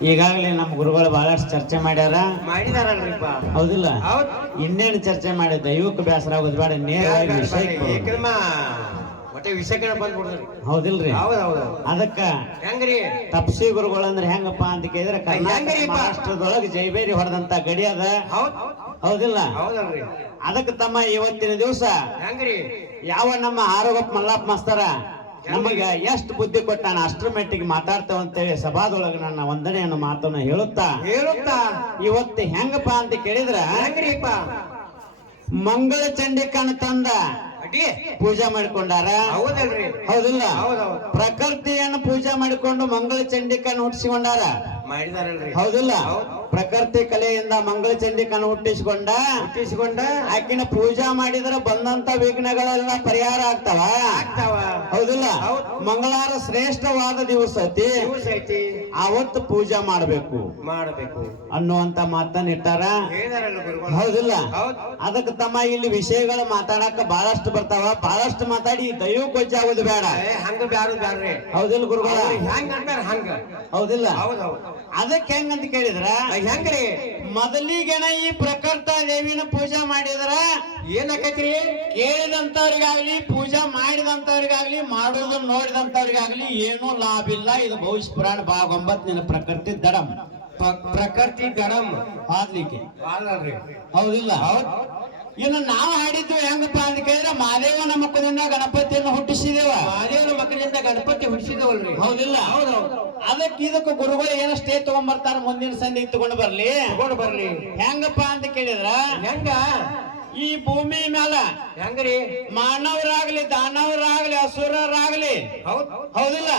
ಈಗಾಗಲೇ ನಮ್ಮ ಗುರುಗಳು ಬಹಳಷ್ಟು ಚರ್ಚೆ ಮಾಡಿದಾರಲ್ರಿಪ್ಪ. ಹೌದಿಲ್ಲ? ಹೌದ್. ಇನ್ನೇನು ಚರ್ಚೆ ಮಾಡಿದ್ದ ಇವಕ್ಕೆ ಬೇಸರ ಆಗೋದು ಬೇಡ, ನೇರವಾಗಿ ವಿಷಯಕ್ಕೆ ಬರೋಣ. ಮತ್ತೆ ವಿಷಯಕ್ಕೆ ಬಂದ್ಬಿಡ್ರಿ. ಹೌದಿಲ್ರಿ? ಹೌದೌದು. ಅದಕ್ಕ ಹೆಂಗ್ರಿ ತಪ್ಸಿ ಗುರುಗಳು ಅಂದ್ರೆ ಹೆಂಗಪ್ಪ ಅಂತ ಕೇಳಿದ್ರೆ ಕರ್ನಾಟಕ ಹೆಂಗ್ರಿಪ್ಪ? ಮಹಾರಾಷ್ಟ್ರದೊಳಗೆ ಜೈಬೇರಿ ಹೊಡೆದಂತ ಗಡಿ ಅದ. ಹೌದ್ ಹೌದಿಲ್ಲ? ಹೌದಲ್ರಿ. ಅದಕ್ಕೆ ತಮ್ಮ ಇವತ್ತಿನ ದಿವಸ ಹೆಂಗ್ರಿ ಯಾವ ನಮ್ಮ ಆರೋಗ್ಯಪ್ಪ ಮಲ್ಲಪ್ಪ ಮಾಸ್ತರ ನಮಗ ಎಷ್ಟು ಬುದ್ಧಿ ಕೊಟ್ಟಾನ ಅಷ್ಟ್ರ ಮೆಟ್ಟಿಗೆ ಮಾತಾಡ್ತೇವ ಅಂತೇಳಿ ಸಭಾದೊಳಗೆ ನನ್ನ ವಂದನೆಯನ್ನು ಮಾತನ್ನ ಹೇಳುತ್ತಾ ಇವತ್ತು ಹೆಂಗಪ್ಪ ಅಂತ ಕೇಳಿದ್ರ ಹೆಂಗ್ರಿಪ್ಪ? ಮಂಗಳ ಚಂಡಿಕನ ತಂದ ಅಡ್ಡಿ ಪೂಜಾ ಮಾಡಿಕೊಂಡಾರ. ಹೌದಲ್ರಿ? ಹೌದಿಲ್ಲ? ಹೌದೌದು. ಪ್ರಕೃತಿಯನ್ನು ಪೂಜಾ ಮಾಡಿಕೊಂಡು ಮಂಗಳ ಚಂಡಿಕನ್ನು ಹುಟ್ಟಿಸಿಕೊಂಡಾರ. ಮಾಡಿದಾರಲ್ರಿ? ಹೌದಿಲ್ಲ? ಹೌದ್. ಪ್ರಕೃತಿ ಕಲೆಯಿಂದ ಮಂಗಳ ಚಂಡಿಕನ್ನು ಹುಟ್ಟಿಸಿಕೊಂಡ ಆಕಿನ ಪೂಜಾ ಮಾಡಿದ್ರೆ ಬಂದಂತ ವಿಘ್ನಗಳೆಲ್ಲ ಪರಿಹಾರ ಆಗ್ತಾವ. ಹೌದಿಲ್ಲ? ಮಂಗಳವಾರ ಶ್ರೇಷ್ಠವಾದ ದಿವಸ ಐತಿ, ಅವತ್ತು ಪೂಜಾ ಮಾಡಬೇಕು ಅನ್ನುವಂತ ಮಾತನ್ನ ಇಟ್ಟಾರ. ಹೌದಿಲ್ಲ? ಅದಕ್ಕೆ ತಮ್ಮ ಇಲ್ಲಿ ವಿಷಯಗಳು ಮಾತಾಡಕ ಬಹಳಷ್ಟು ಬರ್ತಾವ. ಬಹಳಷ್ಟು ಮಾತಾಡಿ ದೈವಕ್ಕೆ ವಜ್ಜೆ ಆಗೋದು ಬೇಡ. ಹಂಗ ಬ್ಯಾಡ್ರಿ. ಹೌದಿಲ್ಲ ಗುರುಗಳ? ಹಂಗ ಹೌದಿಲ್ಲ? ಅದಕ್ಕೆ ಹೆಂಗಂತ ಕೇಳಿದ್ರ ಹೆಂಗ್ರಿ? ಮೊದಲಿಗೆನ ಈ ಪ್ರಕೃತ ದೇವಿನ ಪೂಜಾ ಮಾಡಿದ್ರ ಏನಾಕೈತ್ರಿ? ಕೇಳಿದಂತವ್ರಿಗಾಗ್ಲಿ ಪೂಜಾ ಮಾಡಿದಂತವ್ರಿಗಾಗ್ಲಿ ಮಾಡೋದನ್ನ ನೋಡಿದಂತವ್ರಿಗಾಗ್ಲಿ ಏನೂ ಲಾಭ ಇಲ್ಲ. ಇದು ಭವಿಷ್ಯ ಪುರಾಣ ಭಾಗ 9 ಪ್ರಕೃತಿ ದಡಂ. ಪ್ರಕೃತಿ ದಡಂ ಆದ್ಲಿಕ್ಕೆ ಅಲ್ರಿ? ಹೌದಿಲ್ಲ? ಇನ್ನು ನಾವು ಹಾಡಿದ್ವಿ ಹೆಂಗಪ್ಪ ಅಂತ ಕೇಳಿದ್ರೆ ಮಾದೇವನ ಮಕ್ಕಳಿಂದ ಗಣಪತಿಯನ್ನು ಹುಟ್ಟಿಸಿದೇವ. ಮಾದೇವನ ಮಕ್ಕಳಿಂದ ಗಣಪತಿ ಹುಟ್ಟಿಸಿದವಲ್ರಿ? ಹೌದಿಲ್ಲ? ಅದಕ್ಕೆ ಇದಕ್ಕೆ ಗುರುಗಳು ಏನಷ್ಟೇ ತಗೊಂಡ್ಬರ್ತಾರ, ಮುಂದಿನ ಸಂಧಿ ತಗೊಂಡು ಬರ್ಲಿ ಹೆಂಗಪ್ಪ ಅಂತ ಕೇಳಿದ್ರ ಹೆಂಗ ಈ ಭೂಮಿ ಮ್ಯಾಲ ಹೆಂಗ್ರಿ? ಮಾನವರಾಗ್ಲಿ ದಾನವರಾಗ್ಲಿ ಅಸುರರಾಗ್ಲಿ ಹೌದಿಲ್ಲ?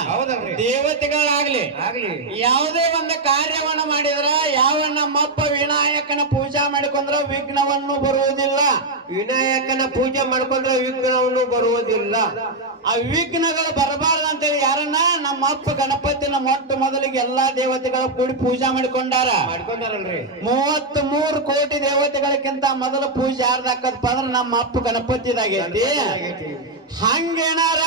ದೇವತೆಗಳಾಗ್ಲಿ ಯಾವುದೇ ಒಂದು ಕಾರ್ಯವನ್ನು ಮಾಡಿದ್ರ ಯಾವ ನಮ್ಮಪ್ಪ ವಿನಾಯಕನ ಪೂಜಾ ಮಾಡಿಕೊಂಡ್ರ ವಿಘ್ನವನ್ನು ಬರುವುದಿಲ್ಲ. ವಿನಾಯಕನ ಪೂಜೆ ಮಾಡ್ಕೊಂಡ್ರೆ ವಿಘ್ನವನ್ನು ಬರುವುದಿಲ್ಲ. ಆ ವಿಘ್ನಗಳು ಬರಬಾರ್ದು ಅಂತೇಳಿ ಯಾರನ್ನ ನಮ್ಮ ಅಪ್ಪ ಗಣಪತಿನ ಮೊಟ್ಟ ಮೊದಲಿಗೆ ಎಲ್ಲಾ ದೇವತೆಗಳು ಕೂಡಿ ಪೂಜಾ ಮಾಡ್ಕೊಂಡಾರಲ್ರಿ? 33 ಕೋಟಿ ದೇವತೆಗಳಕ್ಕಿಂತ ಮೊದಲ ಪೂಜೆ ಯಾರ್ದಾಕದಪ್ಪ ಅಂದ್ರ ನಮ್ಮ ಅಪ್ಪ ಗಣಪತಿದಾಗೈತಿ. ಹಂಗೇನಾರ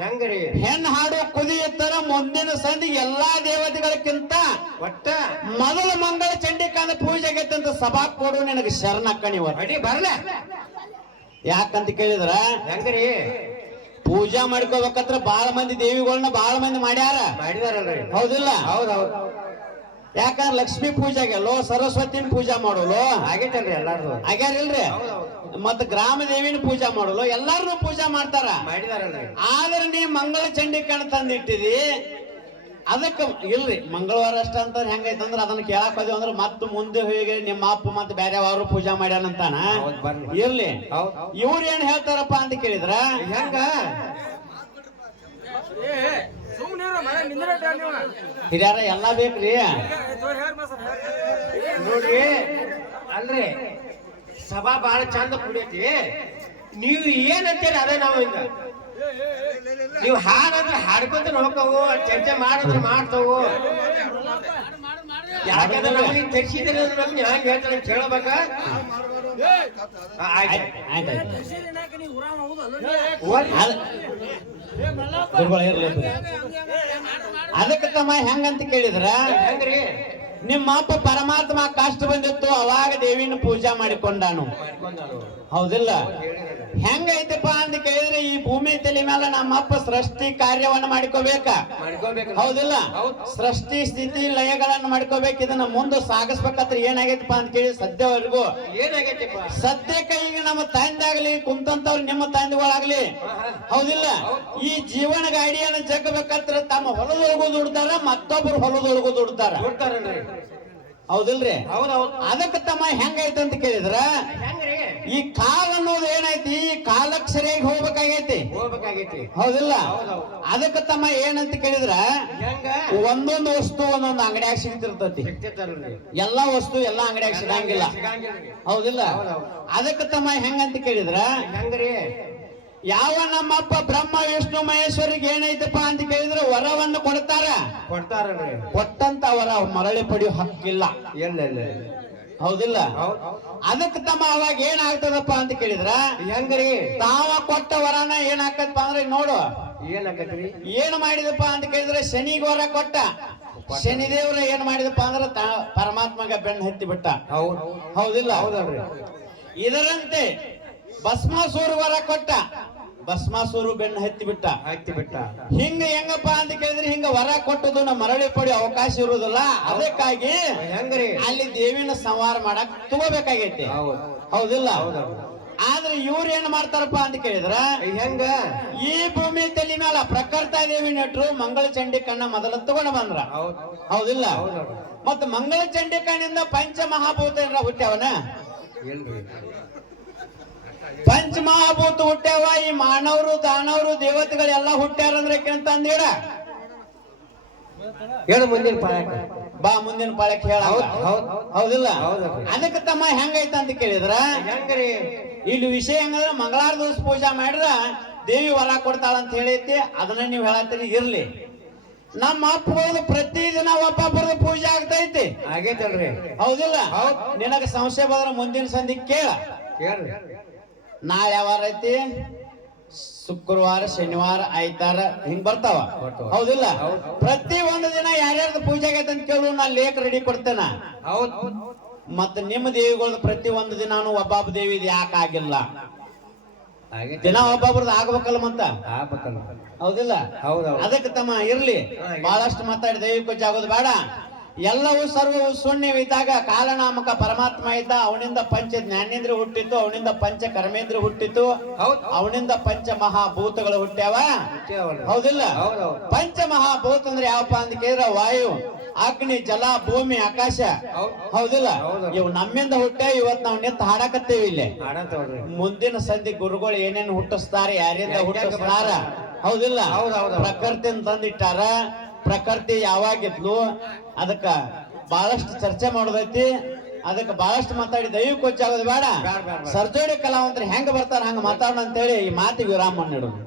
ಹೆಂಗ್ರಿ? ಹೆಣ್ಣು ಹಾಡು ಕುದಿಯುತ್ತಾರ ಮುಂದಿನ ಸಂಧಿ ಎಲ್ಲಾ ದೇವತೆಗಳಕ್ಕಿಂತ ಒಟ್ಟ ಮೊದಲ ಮಂಗಳ ಚಂಡಿಕಾಂದ ಪೂಜೆಗೆ ಅಂತ ಸಭಾ ಕೊಡು ನಿನಗೆ ಶರಣಕ್ಕಣಿ ಬರ್ಲ. ಯಾಕಂತ ಕೇಳಿದ್ರ ಹೆಂಗ್ರಿ? ಪೂಜಾ ಮಾಡ್ಕೋಬೇಕಂದ್ರ ಬಾಳ ಮಂದಿ ದೇವಿಗಳನ್ನ ಬಾಳ ಮಂದಿ ಮಾಡಿದಾರಲ್ರಿ? ಹೌದಿಲ್ಲ? ಹೌದೌದು. ಯಾಕಂದ್ರೆ ಲಕ್ಷ್ಮೀ ಪೂಜೆಗೆಲ್ಲೋ ಸರಸ್ವತಿನ ಪೂಜಾ ಮಾಡೋಲು ಆಗೈತಲ್ರಿ? ಎಲ್ಲಾರು ಆಗ್ಯಾರಿಲ್ರಿ? ಮತ್ತ ಗ್ರಾಮ ದೇವಿನ ಪೂಜಾ ಮಾಡೋಲು ಎಲ್ಲಾರನು ಪೂಜಾ ಮಾಡ್ತಾರ. ಆದ್ರೆ ನೀ ಮಂಗಳ ಚಂಡಿಕನ ತಂದಿಟ್ಟಿದಿ. ಅದಕ್ಕ ಇಲ್ರಿ ಮಂಗಳವಾರ ಅಷ್ಟ ಅಂತ ಹೆಂಗೈತಂದ್ರ ಅದನ್ನ ಕೇಳಕ್ ಹೋದ್ವಿ ಅಂದ್ರ ಮತ್ತ ಮುಂದೆ ಹೋಗಿ ನಿಮ್ಮ ಅಪ್ಪ ಮತ್ತ ಬೇರೆ ಅವರು ಪೂಜಾ ಮಾಡ್ಯಾನಂತಾನ. ಇರ್ಲಿ, ಇವ್ರ ಏನ್ ಹೇಳ್ತಾರಪ್ಪ ಅಂತ ಕೇಳಿದ್ರ ಹೆಂಗ ಹಿರಿಯಾರ ಎಲ್ಲಾ ಬೇಕ್ರಿ ನೋಡ್ರಿ. ಅಲ್ರಿ ಸಭಾ ಬಹಳ ಚಂದ ಕುಡಿಯತಿ. ನೀವು ಏನಂತೀರಿ ಅದೇ ನಾವು ಹಿಂಗ. ನೀವು ಹಾಡಂದ್ರೆ ಹಾಡ್ಕೊಂತ ನೋಡ್ಕೋವು, ಚರ್ಚೆ ಮಾಡಿದ್ರೆ ಮಾಡ್ತಾವು. ಯಾಕಂದ್ರೆ ನಮಗೆ ತೆಗ್ಸಿದ್ರೆ ಹ್ಯಾಂಗ ಹೇಳ್ತಾರೆ ಕೇಳಬೇಕ. ಅದಕ್ಕೆ ತಮ್ಮ ಹೆಂಗಂತ ಕೇಳಿದ್ರ ಹೆಂಗ್ರಿ? ನಿಮ್ಮ ಅಪ್ಪ ಪರಮಾತ್ಮ ಕಷ್ಟ ಬಂದಿತ್ತು, ಅವಾಗ ದೇವಿನ ಪೂಜಾ ಮಾಡಿಕೊಂಡಾನು. ಹೌದಿಲ್ಲ? ಹೆಂಗೈತಪ್ಪ ಅಂತ ಕೇಳಿದ್ರೆ ಈ ಭೂಮಿ ತಲೆ ಮೇಲೆ ನಮ್ಮ ಅಪ್ಪ ಸೃಷ್ಟಿ ಕಾರ್ಯವನ್ನ ಮಾಡ್ಕೋಬೇಕ. ಹೌದಿಲ್ಲ? ಸೃಷ್ಟಿ ಸ್ಥಿತಿ ಲಯಗಳನ್ನು ಮಾಡ್ಕೋಬೇಕು. ಇದನ್ನ ಮುಂದೆ ಸಾಗಿಸ್ಬೇಕಂದ್ರೆ ಏನಾಗೈತಪ್ಪ ಅಂತ ಕೇಳಿ ಸದ್ಯವರೆಗೂ ಏನಾಗೈತಿಪ್ಪ? ಸದ್ಯಕ್ಕೆ ಈಗ ನಮ್ಮ ತಂದಾಗ್ಲಿ ಕುಂತಂತವ್ರು ನಿಮ್ಮ ತಂದೆಗಳಾಗ್ಲಿ ಹೌದಿಲ್ಲ, ಈ ಜೀವನ ಗಾಡಿಯನ್ನು ಜಗ್ಬೇಕಂದ್ರೆ ತಮ್ಮ ಹೊಲದೊಳಗೂ ದುಡ್ತಾರ, ಮತ್ತೊಬ್ಬರು ಹೊಲದೊಳಗೂ ದುಡ್ತಾರ. ಹೌದಿಲ್ರಿ? ಅದಕ್ಕೆ ತಮ್ಮ ಹೆಂಗೈತೆ ಅಂತ ಕೇಳಿದ್ರ ಈ ಕಾಲ ಅನ್ನೋದು ಏನೈತಿ, ಈ ಕಾಲಕ್ಕೆ ಸರಿಯಾಗಿ ಹೋಗ್ಬೇಕಾಗೈತಿ. ಹೌದಿಲ್ಲ? ಅದಕ್ಕೆ ತಮ್ಮ ಏನಂತ ಕೇಳಿದ್ರ ಒಂದೊಂದು ವಸ್ತು ಒಂದೊಂದು ಅಂಗಡಿಯಾಗ ಸಿಗ್ತಿರ್ತತಿ. ಎಲ್ಲಾ ವಸ್ತು ಎಲ್ಲಾ ಅಂಗಡಿಯಾಗ ಸಿಗಂಗಿಲ್ಲ. ಹೌದಿಲ್ಲ? ಅದಕ್ಕೆ ತಮ್ಮ ಹೆಂಗಂತ ಕೇಳಿದ್ರ ಯಾವ ನಮ್ಮಪ್ಪ ಬ್ರಹ್ಮ ವಿಷ್ಣು ಮಹೇಶ್ವರಿಗೆ ಏನೈತಪ್ಪ ಅಂತ ಕೇಳಿದ್ರೆ ವರವನ್ನು ಕೊಡ್ತಾರಲ್ರಿ? ಕೊಟ್ಟಂತ ವರ ಮರಳಿ ಪಡೆಯೋ ಹಕ್ಕಿಲ್ಲ. ಹೌದಿಲ್ಲ? ಅದಕ್ಕೆ ತಮ್ಮ ಅವಾಗ ಏನಾಗ್ತದಪ್ಪ ಅಂತ ಕೇಳಿದ್ರ ಹೆಂಗ್ರಿ? ತಾವ ಕೊಟ್ಟ ವರನ ಏನಾಕತ್ತಪ್ಪ ಅಂದ್ರೆ ನೋಡು ಏನಾಕತ್ರಿ? ಏನ್ ಮಾಡಿದಪ್ಪ ಅಂತ ಕೇಳಿದ್ರೆ ಶನಿಗೆ ವರ ಕೊಟ್ಟ. ಶನಿದೇವ್ರ ಏನ್ ಮಾಡಿದಪ್ಪ ಅಂದ್ರ ಪರಮಾತ್ಮಗ ಬೆನ್ನು ಹತ್ತಿ ಬಿಟ್ಟ. ಹೌದು ಹೌದಿಲ್ಲ? ಹೌದಲ್ರಿ. ಇದರಂತೆ ಭಸ್ಮಾಸುರ ವರ ಕೊಟ್ಟ, ಭಸ್ಮಾಸುರು ಬೆನ್ನು ಹತ್ತಿ ಬಿಟ್ಟ. ಹಿಂಗ ಹೆಂಗಪ್ಪ ಅಂತ ಕೇಳಿದ್ರೆ ಹಿಂಗ ವರ ಕೊಟ್ಟದು ನಮ್ಮ ಮರಳಿ ಪಡಿ ಅವಕಾಶ ಇರುವುದಿಲ್ಲ. ಅದಕ್ಕಾಗಿ ಹೆಂಗ್ರಿ ಅಲ್ಲಿ ದೇವಿನ ಸಂಹಾರ ಮಾಡಕ್ ತಗೋಬೇಕಾಗೈತಿ. ಹೌದಿಲ್ಲ? ಆದ್ರೆ ಇವ್ರು ಏನ್ ಮಾಡ್ತಾರಪ್ಪ ಅಂತ ಕೇಳಿದ್ರ ಹೆಂಗ ಈ ಭೂಮಿ ತಲೆ ಮೇಲ ಪ್ರಕೃತ ದೇವಿ ನೆಟ್ರು ಮಂಗಳ ಚಂಡಿ ಕಣ್ಣ ಮೊದಲ ತಗೊಂಡ ಬಂದ್ರ. ಹೌದಿಲ್ಲ? ಮತ್ತ ಮಂಗಳ ಚಂಡಿ ಕಣ್ಣಿಂದ ಪಂಚ ಮಹಾಭೂತ ಹುಟ್ಟ್ಯಾವನ. ಪಂಚಮಹಾಭೂತ ಹುಟ್ಟ್ಯಾವ. ಈ ಮಾನವರು ದಾನವರು ದೇವತೆಗಳೆಲ್ಲ ಹುಟ್ಟ್ಯಾರಂದ್ರೆ ಅಂತಂದೇಳ ಹೇಳ ಮುಂದಿನ ಪಾಯಕ ಬಾ ಮುಂದಿನ ಪಾಳಕ್ಕೆ ಹೇಳ. ಹೌದಿಲ್ಲ? ಅದಕ್ಕೆ ತಮ್ಮ ಹೆಂಗೈತ ಅಂತ ಕೇಳಿದ್ರ ಹೆಂಗ್ರಿ ಇಲ್ಲಿ ವಿಷಯ ಹೆಂಗಂದ್ರ ಮಂಗಳಾರ ದಿವಸ ಪೂಜಾ ಮಾಡಿದ್ರ ದೇವಿ ವರ ಕೊಡ್ತಾಳ ಅಂತ ಹೇಳೈತಿ. ಅದನ್ನ ನೀವ್ ಹೇಳತ್ತೀರಿ. ಇರ್ಲಿ, ನಮ್ಮ ಅಪ್ಪಗಳದು ಪ್ರತಿದಿನ ಒಬ್ಬೊಬ್ಬರದ ಪೂಜೆ ಆಗ್ತೈತಿ. ಆಗೈತಲ್ರಿ? ಹೌದಿಲ್ಲ? ನಿನಗ ಸಂಶಯ ಬಂದ್ರ ಮುಂದಿನ ಸಂಧಿ ಕೇಳ. ನಾಳೆ ಯಾವಾರ ಐತಿ? ಶುಕ್ರವಾರ, ಶನಿವಾರ, ಐತಾರ ಹಿಂಗ್ ಬರ್ತಾವ. ಹೌದಿಲ್ಲ? ಪ್ರತಿ ಒಂದು ದಿನ ಯಾರ್ಯಾರ್ದು ಪೂಜೆ ಆಗೈತೆ ಅಂತ ಕೇಳು, ನಾ ಲೇಖ ರೆಡಿ ಕೊಡ್ತೇನ. ಮತ್ತ ನಿಮ್ಮ ದೇವಿಗಳದ್ದು ಪ್ರತಿ ಒಂದು ದಿನಾನು ಒಬ್ಬೊಬ್ಬ ದೇವಿ ಯಾಕೆ ಆಗಿಲ್ಲ? ದಿನ ಒಬ್ಬೊಬ್ರದ್ದು ಆಗ್ಬೇಕಲ್ಲ ಮತ್ತ. ಹೌದಿಲ್ಲ? ಅದಕ್ಕೆ ತಮ್ಮ ಇರ್ಲಿ, ಬಹಳಷ್ಟು ಮಾತಾಡಿ ದೈವಿಕ ಪೂಜೆ ಆಗೋದು ಬೇಡ. ಎಲ್ಲವೂ ಸರ್ವವು ಶೂನ್ಯವಿದ್ದಾಗ ಕಾಲನಾಮಕ ಪರಮಾತ್ಮ ಇದ್ದ. ಅವನಿಂದ ಪಂಚ ಜ್ಞಾನೇಂದ್ರ ಹುಟ್ಟಿತ್ತು, ಅವನಿಂದ ಪಂಚ ಕರ್ಮೇಂದ್ರ ಹುಟ್ಟಿತ್ತು, ಅವನಿಂದ ಪಂಚ ಮಹಾಭೂತಗಳು ಹುಟ್ಟ್ಯಾವ. ಹೌದಿಲ್ಲ? ಪಂಚ ಮಹಾಭೂತ ಅಂದ್ರೆ ಯಾವಪ್ಪ ಅಂತ ಕೇಳಿದ್ರೆ ವಾಯು, ಅಗ್ನಿ, ಜಲ, ಭೂಮಿ, ಆಕಾಶ. ಹೌದಿಲ್ಲ? ಇವು ನಮ್ಮಿಂದ ಹುಟ್ಟ್ಯಾವ. ಇವತ್ ನಾವ್ ನಿಂತ ಹಾಡಕತ್ತೇವಿ ಇಲ್ಲಿ. ಮುಂದಿನ ಸಂಧಿ ಗುರುಗಳು ಏನೇನು ಹುಟ್ಟಿಸ್ತಾರ, ಯಾರಿಂದ ಹುಟ್ಟಿಸ್ತಾರ. ಹೌದಿಲ್ಲ? ಪ್ರಕೃತಿನ ತಂದಿಟ್ಟಾರ. ಪ್ರಕೃತಿ ಯಾವಾಗಿದ್ಲು ಅದಕ್ಕ ಬಹಳಷ್ಟು ಚರ್ಚೆ ಮಾಡೋದೈತಿ. ಅದಕ್ಕೆ ಬಹಳಷ್ಟು ಮಾತಾಡಿ ದೈವಿಕ ಕೊಚ್ಚಾಗೋದು ಬೇಡ. ಸರ್ಜೋಡಿ ಕಲಾವಂತರು ಹೆಂಗ ಬರ್ತಾರ ಹಂಗ ಮಾತಾಡೋಣ ಅಂತೇಳಿ ಈ ಮಾತಿಗೆ ವಿರಾಮ ನೀಡೋದು.